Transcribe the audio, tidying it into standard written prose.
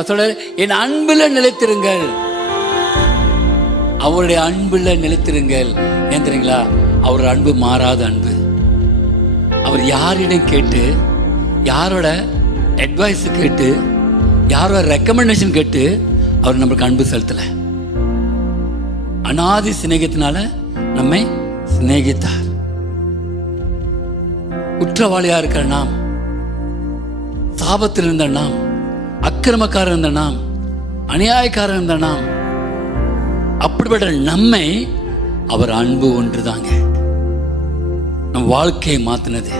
நான் சொல்றேன், என் அன்புல நிலைத்திருங்கள். அவருடைய அன்புல நிலைத்திருங்கள். ஏன் தெரியுங்களா? அவருடைய அன்பு மாறாத அன்பு. அவர் யாரிடம் கேட்டு, யாரோட அட்வைஸ் கேட்டு, யாரோட ரெக்கமெண்டேஷன் கேட்டு அவர் நம்மளுக்கு அன்பு செலுத்தல. அநாதி சிநேகத்தினால நம்மை சிநேகித்தார். குற்றவாளியா இருக்கிற நாம், சாபத்தில் இருந்த நாம், அக்கிரமக்காரன் இருந்த நாம், அநியாயக்காரன் இருந்த நாம், அப்படிப்பட்ட நம்மை அவர் அன்பு ஒன்றுதாங்க நம் வாழ்க்கையை மாத்தினது.